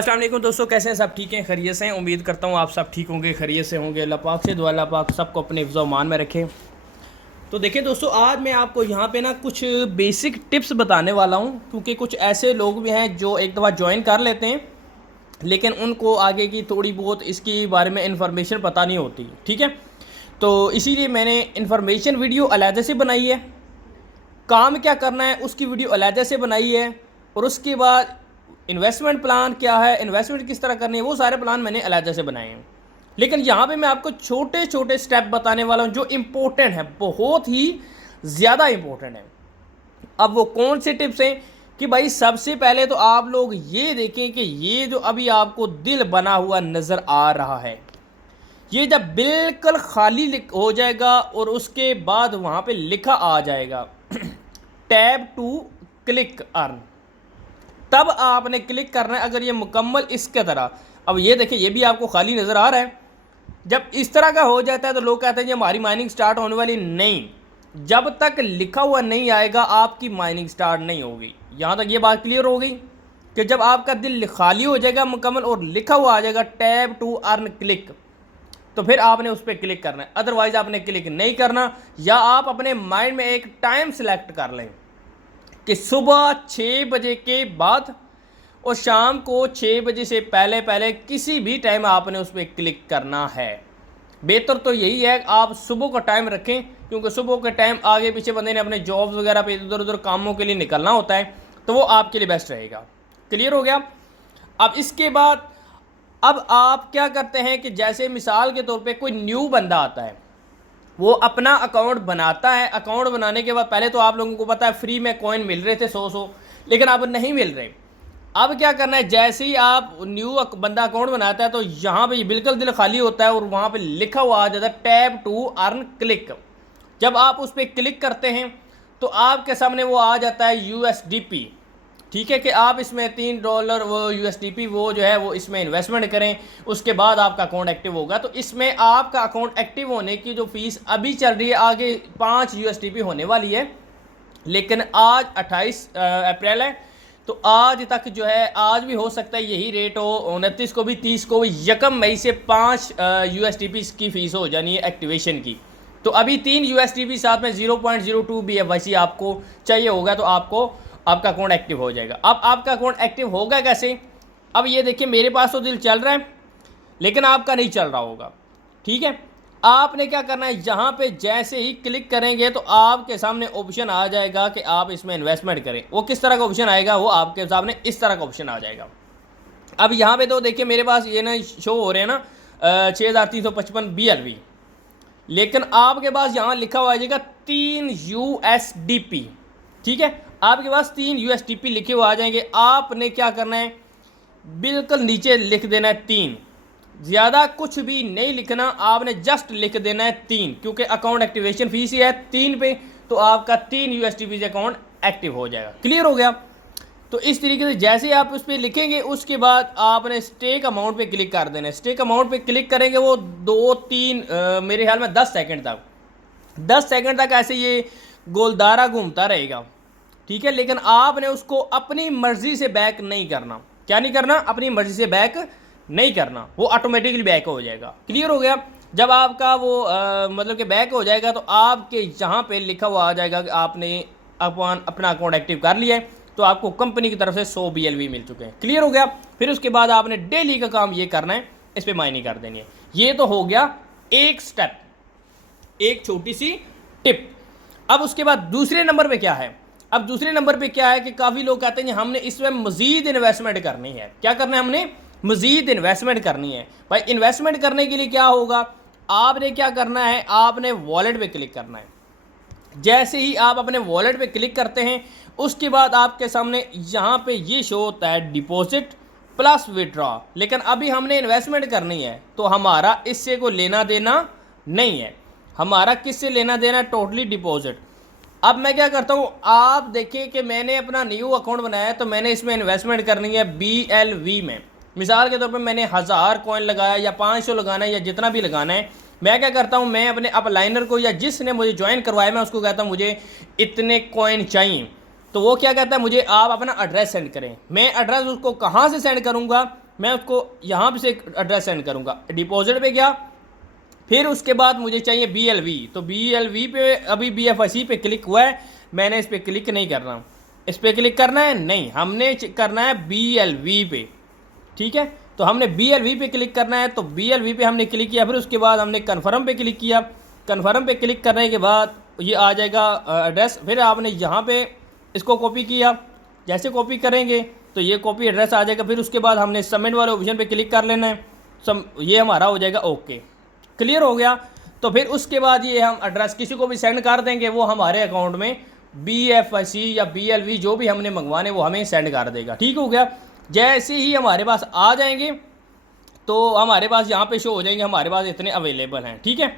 अस्सलाम वालेकुम दोस्तों, कैसे हैं सब? ठीक हैं, खैरियत से हैं। उम्मीद करता हूँ आप सब ठीक होंगे, खैरियत से होंगे। अल्लाह पाक से दुआ, अल्लाह पाक सबको अपने हिफ्ज़ व अमान में रखें। तो देखिए दोस्तों, आज मैं आपको यहाँ पे ना कुछ बेसिक टिप्स बताने वाला हूँ, क्योंकि कुछ ऐसे लोग भी हैं जो एक दफ़ा ज्वाइन कर लेते हैं लेकिन उनको आगे की थोड़ी बहुत इसके बारे में इंफॉर्मेशन पता नहीं होती। ठीक है, तो इसीलिए मैंने इंफॉर्मेशन वीडियो अलहदा से बनाई है, काम क्या करना है उसकी वीडियो अलहदा से बनाई है, और उसके बाद इन्वेस्टमेंट प्लान क्या है, इन्वेस्टमेंट किस तरह करनी है, वो सारे प्लान मैंने अलहदा से बनाए हैं। लेकिन यहाँ पे मैं आपको छोटे छोटे स्टेप बताने वाला हूँ जो इम्पोर्टेंट है, बहुत ही ज़्यादा इम्पोर्टेंट है। अब वो कौन से टिप्स हैं कि भाई सबसे पहले तो आप लोग ये देखें कि ये जो अभी आपको दिल बना हुआ नज़र आ रहा है, ये जब बिल्कुल खाली हो जाएगा और उसके बाद वहाँ पे लिखा आ जाएगा टैब टू क्लिक अर्न, तब आपने क्लिक करना है। अगर ये मुकम्मल इसके तरह, अब ये देखिए ये भी आपको खाली नज़र आ रहा है, जब इस तरह का हो जाता है तो लोग कहते हैं कि हमारी माइनिंग स्टार्ट होने वाली। नहीं, जब तक लिखा हुआ नहीं आएगा आपकी माइनिंग स्टार्ट नहीं होगी। यहाँ तक ये बात क्लियर हो गई कि जब आपका दिल खाली हो जाएगा मुकम्मल और लिखा हुआ आ जाएगा टैब टू अर्न क्लिक, तो फिर आपने उस पर क्लिक करना है। अदरवाइज आपने क्लिक नहीं करना, या आप अपने माइंड में एक टाइम सेलेक्ट कर लें कि सुबह 6 बजे के बाद और शाम को 6 बजे से पहले पहले किसी भी टाइम आपने उस पर क्लिक करना है। बेहतर तो यही है आप सुबह का टाइम रखें, क्योंकि सुबह के टाइम आगे पीछे बंदे ने अपने जॉब्स वगैरह पे इधर उधर कामों के लिए निकलना होता है, तो वो आपके लिए बेस्ट रहेगा। क्लियर हो गया? अब इसके बाद अब आप क्या करते हैं कि जैसे मिसाल के तौर पे कोई न्यू बंदा आता है, वो अपना अकाउंट बनाता है। अकाउंट बनाने के बाद पहले तो आप लोगों को पता है फ्री में कॉइन मिल रहे थे 100 लेकिन अब नहीं मिल रहे। अब क्या करना है, जैसे ही आप न्यू बंदा अकाउंट बनाता है तो यहाँ पे बिल्कुल दिल खाली होता है और वहाँ पे लिखा हुआ आ जाता है टैब टू अर्न क्लिक। जब आप उस पर क्लिक करते हैं तो आपके सामने वो आ जाता है USDP। ठीक है, कि आप इसमें $3 वो USDP वो जो है वो इसमें इन्वेस्टमेंट करें, उसके बाद आपका अकाउंट एक्टिव होगा। तो इसमें आपका अकाउंट एक्टिव होने की जो फीस अभी चल रही है, आगे 5 USDP होने वाली है, लेकिन आज 28 अप्रैल है, तो आज तक जो है, आज भी हो सकता है यही रेट हो, 29 को भी, 30 को भी। 1 मई से 5 USDP की फ़ीस हो जानी है एक्टिवेशन की। तो अभी 3 USDP साथ में 0.02 BFIC आपको चाहिए होगा, तो आपका अकाउंट एक्टिव हो जाएगा। अब आपका अकाउंट एक्टिव होगा कैसे? अब ये देखिए मेरे पास तो दिल चल रहा है लेकिन आपका नहीं चल रहा होगा। ठीक है, आपने क्या करना है, यहाँ पे जैसे ही क्लिक करेंगे तो आपके सामने ऑप्शन आ जाएगा कि आप इसमें इन्वेस्टमेंट करें। वो किस तरह का ऑप्शन आएगा, वो आपके सामने इस तरह का ऑप्शन आ जाएगा। अब यहाँ पे तो देखिए मेरे पास ये ना शो हो रहे हैं ना 6355 BLV, लेकिन आपके पास यहाँ लिखा हुआ आ जाएगा 3 USDP। ठीक है, आपके पास 3 USDP लिखे हुए आ जाएंगे। आपने क्या करना है, बिल्कुल नीचे लिख देना है 3, ज़्यादा कुछ भी नहीं लिखना, आपने जस्ट लिख देना है 3, क्योंकि अकाउंट एक्टिवेशन फीस ही है 3 पे, तो आपका 3 USDP से अकाउंट एक्टिव हो जाएगा। क्लियर हो गया? तो इस तरीके से जैसे ही आप उस पर लिखेंगे उसके बाद आपने स्टेक अमाउंट पे क्लिक कर देना है। स्टेक अमाउंट पे क्लिक करेंगे, वो 2-3 मेरे ख्याल में 10 सेकंड तक, 10 सेकंड तक ऐसे ये गोलदारा घूमता रहेगा। ठीक है, लेकिन आपने उसको अपनी मर्जी से बैक नहीं करना। क्या नहीं करना? अपनी मर्जी से बैक नहीं करना, वो ऑटोमेटिकली बैक हो जाएगा। क्लियर हो गया? जब आपका वो मतलब कि बैक हो जाएगा तो आपके यहाँ पे लिखा हुआ आ जाएगा कि आपने अपना अकाउंट एक्टिव कर लिया है, तो आपको कंपनी की तरफ से 100 BLV मिल चुके हैं। क्लियर हो गया? फिर उसके बाद आपने डेली का काम ये करना है, इस पर माइनिंग कर देनी है। ये तो हो गया एक स्टेप, एक छोटी सी टिप। अब उसके बाद दूसरे नंबर पे क्या है? अब दूसरे नंबर पे क्या है कि काफ़ी लोग कहते हैं हमने इसमें मज़ीद इन्वेस्टमेंट करनी है। क्या करना है? हमने मज़ीद इन्वेस्टमेंट करनी है। भाई इन्वेस्टमेंट करने के लिए क्या होगा, आपने क्या करना है, आपने वॉलेट पे क्लिक करना है। जैसे ही आप अपने वॉलेट पे क्लिक करते हैं उसके बाद आपके सामने यहाँ पे ये शो होता है डिपॉजिट प्लस विड्रॉ। लेकिन अभी हमने इन्वेस्टमेंट करनी है तो हमारा इससे कोई लेना देना नहीं है। हमारा किससे लेना देना है? Totally deposit. अब मैं क्या करता हूँ, आप देखिए कि मैंने अपना न्यू अकाउंट बनाया है, तो मैंने इसमें इन्वेस्टमेंट करनी है BLV में। मिसाल के तौर पे मैंने 1000 कॉइन लगाया या 500 लगाना है या जितना भी लगाना है, मैं क्या करता हूँ, मैं अपने अपलाइनर को या जिसने मुझे ज्वाइन करवाया मैं उसको कहता हूँ मुझे इतने कॉइन चाहिए। तो वो क्या कहता है, मुझे आप अपना एड्रेस सेंड करें। मैं एड्रेस उसको कहाँ से सेंड करूँगा, मैं उसको यहाँ पे से एक एड्रेस सेंड करूँगा। डिपॉजिट पे गया, फिर उसके बाद मुझे चाहिए BLV, तो BLV पे अभी BFIC पे क्लिक हुआ है, मैंने इस पर क्लिक नहीं करना। इस पर क्लिक करना है नहीं, हमने करना है BLV पे, ठीक है। तो हमने BLV पे क्लिक करना है, तो BLV पे हमने क्लिक किया, फिर उसके बाद हमने कन्फर्म पे क्लिक किया। कन्फर्म पे क्लिक करने के बाद ये आ जाएगा एड्रेस, फिर आपने यहाँ पे इसको कॉपी किया। जैसे कॉपी करेंगे तो ये कॉपी एड्रेस आ जाएगा, फिर उसके बाद हमने सबमिट वाले ऑप्शन पे क्लिक कर लेना है। ये हमारा हो जाएगा ओके, क्लियर हो गया। तो फिर उसके बाद ये हम एड्रेस किसी को भी सेंड कर देंगे, वो हमारे अकाउंट में BFIC या BLV जो भी हमने मंगवाने वो हमें सेंड कर देगा, ठीक हो गया। जैसे ही हमारे पास आ जाएंगे तो हमारे पास यहाँ पे शो हो जाएंगे हमारे पास इतने अवेलेबल हैं, ठीक है।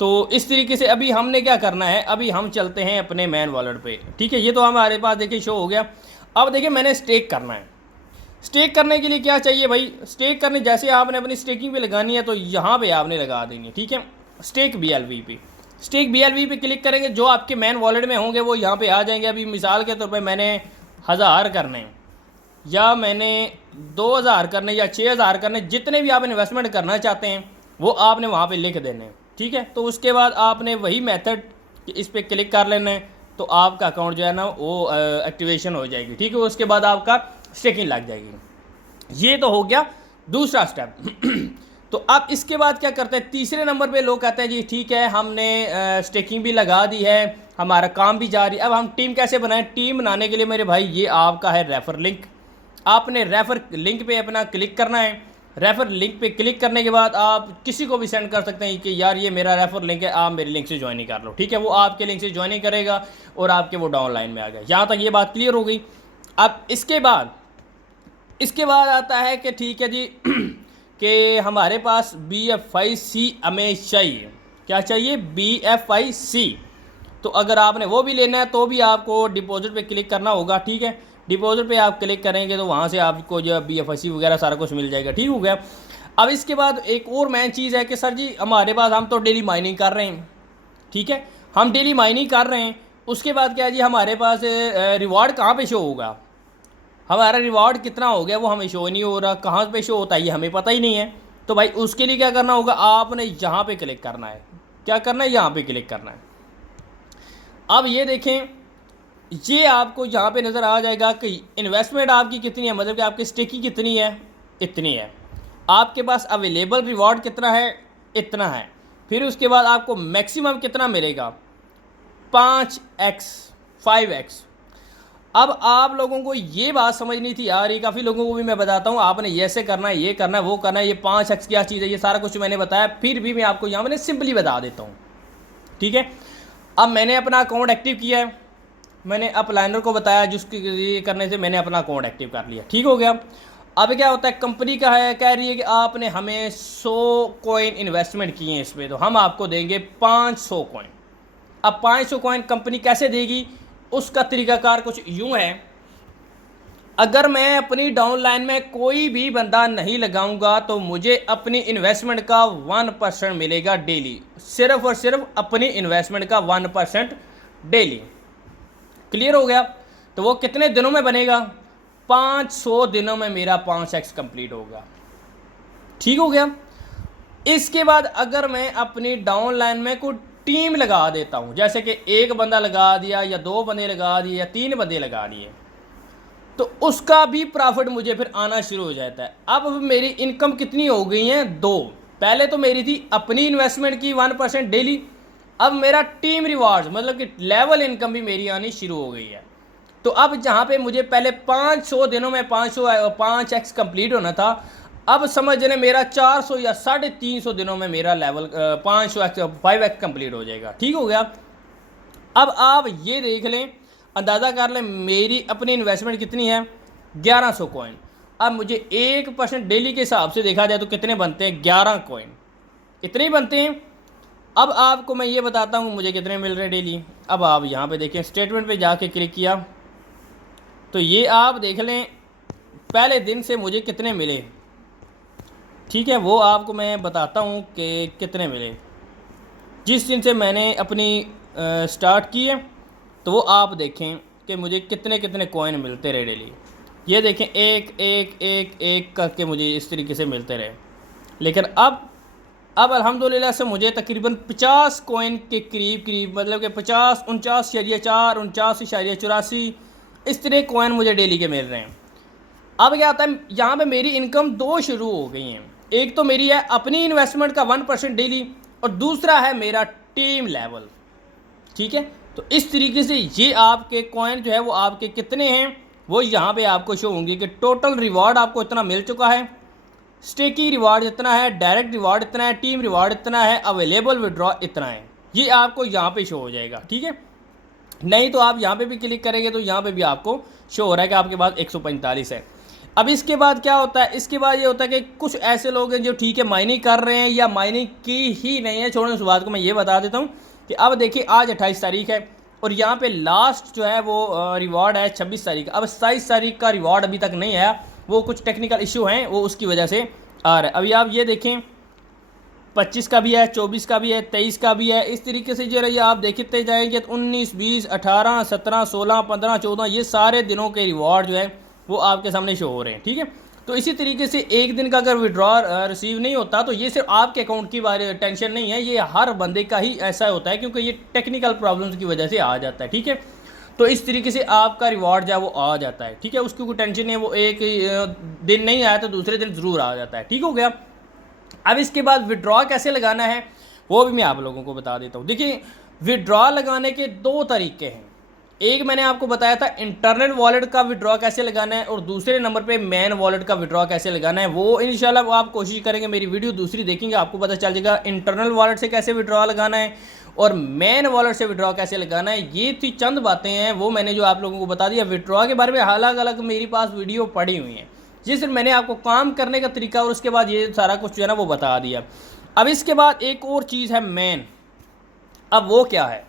तो इस तरीके से अभी हमने क्या करना है, अभी हम चलते हैं अपने मैन वॉलेट पे, ठीक है। ये तो हमारे पास देखिए शो हो गया। अब देखिए मैंने स्टेक करना है। स्टेक करने के लिए क्या चाहिए भाई, स्टेक करने जैसे आपने अपनी स्टेकिंग पे लगानी है तो यहाँ पे आपने लगा देनी है, ठीक है। स्टेक BLV पे, स्टेक BLV पे क्लिक करेंगे, जो आपके मैन वॉलेट में होंगे वो यहाँ पे आ जाएंगे। अभी मिसाल के तौर पे मैंने 1000 करने हैं, या मैंने 2000 करने, या 6000 करने, जितने भी आप इन्वेस्टमेंट करना चाहते हैं वो आपने वहाँ पे लिख देने हैं, ठीक है। तो उसके बाद आपने वही मेथड इस पर क्लिक कर लेना है, तो आपका अकाउंट जो है ना वो एक्टिवेशन हो जाएगी, ठीक है। उसके बाद आपका स्टेकिंग लग जाएगी। ये तो हो गया दूसरा स्टेप। तो अब इसके बाद क्या करते हैं, तीसरे नंबर पे लोग कहते हैं जी ठीक है हमने स्टेकिंग भी लगा दी है, हमारा काम भी जारी। अब हम टीम कैसे बनाएं, टीम बनाने के लिए मेरे भाई ये आपका है रेफर लिंक। आपने रेफर लिंक पे अपना क्लिक करना है। रेफर लिंक पे क्लिक करने के बाद आप किसी को भी सेंड कर सकते हैं कि यार ये मेरा रेफर लिंक है, आप मेरे लिंक से ज्वाइन कर लो, ठीक है। वो आपके लिंक से ज्वाइन करेगा और आपके वो डाउनलाइन में आ गया। यहाँ तक ये बात क्लियर हो गई। अब इसके बाद आता है कि ठीक है जी कि हमारे पास BFIC हमें चाहिए। क्या चाहिए, BFIC। तो अगर आपने वो भी लेना है तो भी आपको डिपॉजिट पे क्लिक करना होगा, ठीक है। डिपॉजिट पे आप क्लिक करेंगे तो वहाँ से आपको जो BFIC वगैरह सारा कुछ मिल जाएगा, ठीक हो गया। अब इसके बाद एक और मेन चीज़ है कि सर जी हमारे पास हम तो डेली माइनिंग कर रहे हैं, ठीक है, हम डेली माइनिंग कर रहे हैं। उसके बाद क्या है जी हमारे पास रिवार्ड कहाँ पे शो होगा, हमारा रिवार्ड कितना हो गया वो हमें शो नहीं हो रहा, कहाँ पे शो होता है ये हमें पता ही नहीं है। तो भाई उसके लिए क्या करना होगा, आपने यहाँ पे क्लिक करना है। क्या करना है, यहाँ पे क्लिक करना है। अब ये देखें, ये आपको यहाँ पे नज़र आ जाएगा कि इन्वेस्टमेंट आपकी कितनी है, मतलब कि आपकी स्टेकिंग कितनी है, इतनी है। आपके पास अवेलेबल रिवॉर्ड कितना है, इतना है। फिर उसके बाद आपको मैक्सिमम कितना मिलेगा, 5x 5x। अब आप लोगों को ये बात समझनी थी यार, ये काफ़ी लोगों को भी मैं बताता हूँ, आपने ये ऐसे करना है, ये करना है, वो करना है, ये 5x क्या चीज़ है, ये सारा कुछ मैंने बताया। फिर भी मैं आपको यहाँ मैंने सिंपली बता देता हूँ, ठीक है। अब मैंने अपना अकाउंट एक्टिव किया है, मैंने अपलाइनर को बताया, जिसके करने से मैंने अपना अकाउंट एक्टिव कर लिया, ठीक हो गया। अब क्या होता है, कंपनी का है, कह रही है कि आपने हमें 100 कॉइन इन्वेस्टमेंट किए हैं इस पर, तो हम आपको देंगे 500 कॉइन। अब 500 कॉइन कंपनी कैसे देगी, उसका तरीकाकार कुछ यूँ है, अगर मैं अपनी डाउनलाइन में कोई भी बंदा नहीं लगाऊंगा तो मुझे अपनी इन्वेस्टमेंट का 1% मिलेगा डेली, सिर्फ और सिर्फ अपनी इन्वेस्टमेंट का 1% डेली। क्लियर हो गया। तो वो कितने दिनों में बनेगा, 500 दिनों में मेरा 5x कंप्लीट होगा, ठीक हो गया। इसके बाद अगर मैं अपनी डाउनलाइन में कोई टीम लगा देता हूं, जैसे कि एक बंदा लगा दिया या 2 बंदे लगा दिए या 3 बंदे लगा दिए, तो उसका भी प्रॉफिट मुझे फिर आना शुरू हो जाता है। अब मेरी इनकम कितनी हो गई है, 2। पहले तो मेरी थी अपनी इन्वेस्टमेंट की 1% डेली, अब मेरा टीम रिवार्ड्स मतलब कि लेवल इनकम भी मेरी आनी शुरू हो गई है। तो अब जहाँ पे मुझे पहले 500 दिनों में 5x कंप्लीट होना था, अब समझ लें मेरा 400 या 350 दिनों में मेरा लेवल 5x कंप्लीट हो जाएगा, ठीक हो गया। अब आप ये देख लें, अंदाज़ा कर लें मेरी अपनी इन्वेस्टमेंट कितनी है, 1100 कॉइन। अब मुझे 1% डेली के हिसाब से देखा जाए तो कितने बनते हैं, 11 कॉइन, इतने ही बनते हैं। अब आपको मैं ये बताता हूँ मुझे कितने मिल रहे हैं डेली। अब आप यहाँ पे देखें, स्टेटमेंट पे जाके क्लिक किया तो ये आप देख लें पहले दिन से मुझे कितने मिले, ठीक है, वो आपको मैं बताता हूँ कि कितने मिले। जिस दिन से मैंने अपनी स्टार्ट की है तो वो आप देखें कि मुझे कितने कितने कॉइन मिलते रहे डेली। ये देखें एक एक एक एक करके मुझे इस तरीके से मिलते रहे। लेकिन अब अल्हम्दुलिल्लाह से मुझे तकरीबन 50 कॉइन के करीब मतलब कि 50 49.4 49.84 इस तरह कॉइन मुझे डेली के मिल रहे हैं। अब क्या आता है, यहाँ पे मेरी इनकम दो शुरू हो गई हैं। एक तो मेरी है अपनी इन्वेस्टमेंट का 1% डेली, और दूसरा है मेरा टीम लेवल। ठीक है, तो इस तरीके से ये आपके कॉइन जो है वो आपके कितने हैं वो यहाँ पे आपको शो होंगे कि टोटल रिवार्ड आपको इतना मिल चुका है, स्टेकिंग रिवार्ड इतना है, डायरेक्ट रिवार्ड इतना है, टीम रिवार्ड इतना है, अवेलेबल विड्रॉ इतना है। ये आपको यहाँ पे शो हो जाएगा। ठीक है, नहीं तो आप यहाँ पे भी क्लिक करेंगे तो यहाँ पे भी आपको शो हो रहा है कि आपके पास 145 है। अब इसके बाद क्या होता है, इसके बाद ये होता है कि कुछ ऐसे लोग हैं जो ठीक है माइनिंग कर रहे हैं या माइनिंग की ही नहीं है। छोड़ो, उस बात को मैं ये बता देता हूँ कि अब देखिए आज 28 तारीख है और यहाँ पे लास्ट जो है वो रिवॉर्ड है 26 तारीख। अब 27 तारीख का रिवॉर्ड अभी तक नहीं आया, वो कुछ टेक्निकल इशू हैं, वो उसकी वजह से आ रहा है। अभी आप ये देखें 25 का भी है, 24 का भी है, 23 का भी है। इस तरीके से जो है आप देखते जाएंगे तो 19, 20, 18, 17, 16, 15, 14 ये सारे दिनों के रिवॉर्ड जो है वो आपके सामने शो हो रहे हैं। ठीक है, तो इसी तरीके से एक दिन का अगर विड्रॉ रिसीव नहीं होता तो ये सिर्फ आपके अकाउंट की बारे टेंशन नहीं है, ये हर बंदे का ही ऐसा होता है क्योंकि ये टेक्निकल प्रॉब्लम्स की वजह से आ जाता है। ठीक है, तो इस तरीके से आपका रिवॉर्ड जो है वो आ जाता है। ठीक है, उसकी कोई टेंशन नहीं है, वो एक दिन नहीं आया तो दूसरे दिन ज़रूर आ जाता है। ठीक हो गया। अब इसके बाद विड्रॉ कैसे लगाना है वो भी मैं आप लोगों को बता देता हूँ। देखिए, विड्रॉ लगाने के दो तरीके हैं। एक मैंने आपको बताया था इंटरनल वॉलेट का विड्रॉ कैसे लगाना है, और दूसरे नंबर पे मेन वॉलेट का विड्रॉ कैसे लगाना है। वो इंशाल्लाह आप कोशिश करेंगे, मेरी वीडियो दूसरी देखेंगे आपको पता चल जाएगा इंटरनल वॉलेट से कैसे विड्रॉ लगाना है और मेन वॉलेट से विड्रॉ कैसे लगाना है। ये थी चंद बातें हैं वो मैंने जो आप लोगों को बता दिया। विड्रॉ के बारे में अलग अलग मेरे पास वीडियो पड़ी हुई हैं जिसमें मैंने आपको काम करने का तरीका और उसके बाद ये सारा कुछ जो है ना वो बता दिया। अब इसके बाद एक और चीज़ है मेन। अब वो क्या है,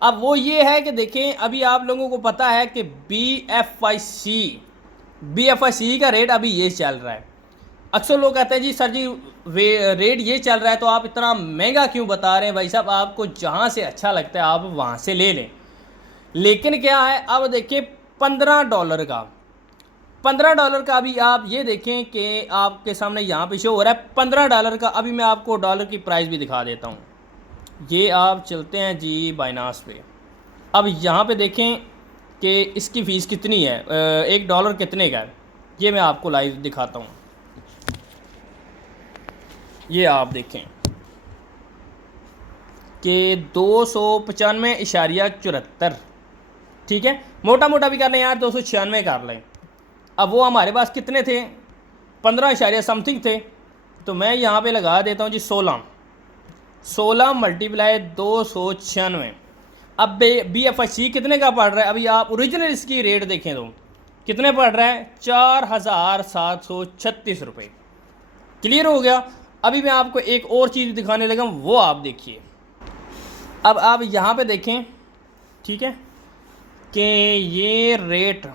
अब वो ये है कि देखें अभी आप लोगों को पता है कि BFIC का रेट अभी ये चल रहा है। अक्सर लोग कहते हैं जी सर जी रेट ये चल रहा है तो आप इतना महंगा क्यों बता रहे हैं। भाई साहब, आपको जहाँ से अच्छा लगता है आप वहाँ से ले लें। लेकिन क्या है, अब देखिए $15 का अभी आप ये देखें कि आपके सामने यहाँ पे शो हो रहा है $15 का। अभी मैं आपको डॉलर की प्राइस भी दिखा देता हूँ। ये आप चलते हैं जी बाइनास पे। अब यहाँ पे देखें कि इसकी फ़ीस कितनी है, $1 कितने का है, ये मैं आपको लाइव दिखाता हूँ। ये आप देखें कि 295.74। ठीक है, मोटा मोटा भी कर लें यार, 296 कर लें। अब वो हमारे पास कितने थे, 15 समथिंग थे, तो मैं यहाँ पे लगा देता हूँ जी 16 मल्टीप्लाई 296। अब BFIC कितने का पड़ रहा है, अभी आप ओरिजिनल इसकी रेट देखें तो कितने पड़ रहा है, 4,736 रुपये। क्लियर हो गया। अभी मैं आपको एक और चीज़ दिखाने लगा, वो आप देखिए। अब आप यहाँ पे देखें, ठीक है, कि ये रेट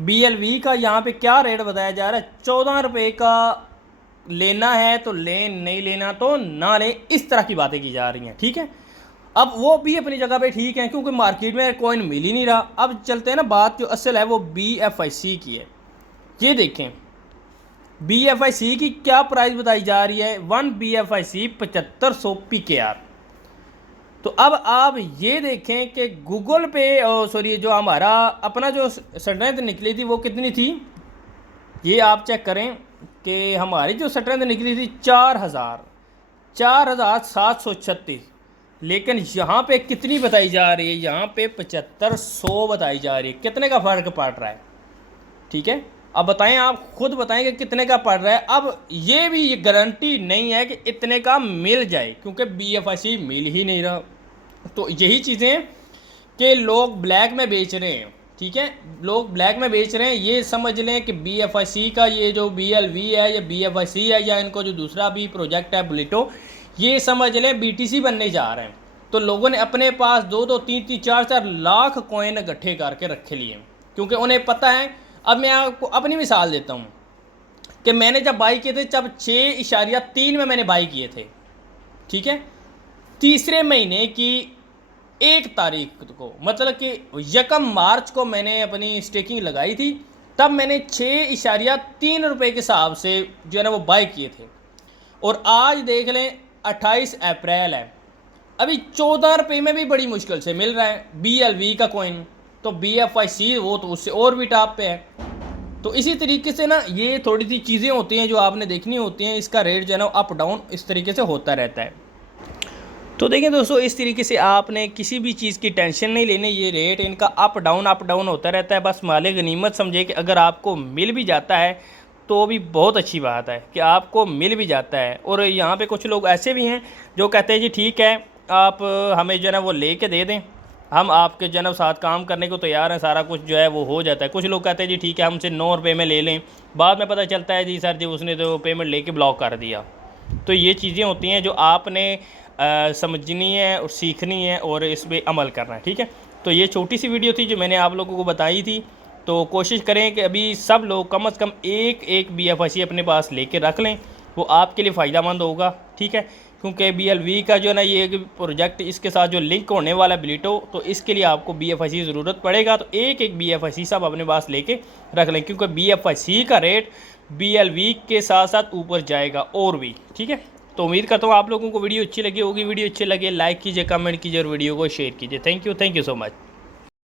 BLV का यहाँ पे क्या रेट बताया जा रहा है, 14 रुपये का। लेना है तो लें, नहीं लेना तो ना लें, इस तरह की बातें की जा रही हैं। ठीक है, अब वो भी अपनी जगह पे ठीक है क्योंकि मार्केट में कॉइन मिल ही नहीं रहा। अब चलते हैं ना, बात जो असल है वो BFIC की है। ये देखें BFIC की क्या प्राइस बताई जा रही है, 1 BFIC 7500 PKR। तो अब आप ये देखें कि गूगल पे सॉरी जो हमारा अपना जो स्ट्रेंथ निकली थी वो कितनी थी, ये आप चेक करें कि हमारी जो स्ट्रेंथ निकली थी 4,736। लेकिन यहाँ पे कितनी बताई जा रही है, यहाँ पे 7500 बताई जा रही है। कितने का फ़र्क पड़ रहा है। ठीक है, अब बताएं, आप खुद बताएं कि कितने का पड़ रहा है। अब ये भी गारंटी नहीं है कि इतने का मिल जाए क्योंकि BFIC मिल ही नहीं रहा। तो यही चीज़ें कि लोग ब्लैक में बेच रहे हैं। ठीक है, लोग ब्लैक में बेच रहे हैं। ये समझ लें कि BFIC का ये जो BLV है या BFIC है या इनको जो दूसरा भी प्रोजेक्ट है बुलेटो, ये समझ लें BTC बनने जा रहे हैं। तो लोगों ने अपने पास 2-2, 3-3, 4-4 लाख कॉइन इकट्ठे करके रखे लिए क्योंकि उन्हें पता है। अब मैं आपको अपनी मिसाल देता हूँ कि मैंने जब बाई किए थे, जब 6.3 में मैंने बाई किए थे। ठीक है, तीसरे महीने की 1 तारीख को, मतलब कि 1 मार्च को मैंने अपनी स्टेकिंग लगाई थी तब मैंने 6.3 रुपये के हिसाब से जो है ना वो बाय किए थे। और आज देख लें 28 अप्रैल है, अभी 14 रुपये में भी बड़ी मुश्किल से मिल रहा है BLV का कॉइन। तो BFIC वो तो उससे और भी टॉप पे है। तो इसी तरीके से ना ये थोड़ी सी चीज़ें होती हैं जो आपने देखनी होती हैं, इसका रेट जो है ना अप डाउन इस तरीके से होता रहता है। तो देखिए दोस्तों, इस तरीके से आपने किसी भी चीज़ की टेंशन नहीं लेनी, ये रेट इनका अप डाउन होता रहता है। बस माले गनीमत समझे कि अगर आपको मिल भी जाता है तो भी बहुत अच्छी बात है कि आपको मिल भी जाता है। और यहाँ पे कुछ लोग ऐसे भी हैं जो कहते हैं जी ठीक है आप हमें जो है ना वो ले के दे दें, हम आपके जो है ना साथ काम करने को तैयार हैं, सारा कुछ जो है वो हो जाता है। कुछ लोग कहते हैं जी ठीक है हमसे 9 रुपये में ले लें, बाद में पता चलता है जी सर जी उसने तो पेमेंट लेके ब्लॉक कर दिया। तो ये चीज़ें होती हैं जो आपने समझनी है और सीखनी है और इस पर अमल करना है, ठीक है। तो ये छोटी सी वीडियो थी जो मैंने आप लोगों को बताई थी। तो कोशिश करें कि अभी सब लोग कम से कम एक BFIC अपने पास लेके रख लें, वो आपके लिए फ़ायदा मंद होगा, ठीक है। क्योंकि BLV का जो है ना ये प्रोजेक्ट इसके साथ जो लिंक होने वाला बिलीटो, तो इसके लिए आपको BFIC ज़रूरत पड़ेगा। तो एक BFIC सब अपने पास लेके रख लें, क्योंकि BFIC का रेट BLV के साथ साथ ऊपर जाएगा और भी, ठीक है। तो उम्मीद करता हूँ आप लोगों को वीडियो अच्छी लगी होगी। वीडियो अच्छी लगे लाइक कीजिए, कमेंट कीजिए और वीडियो को शेयर कीजिए। Thank you so much.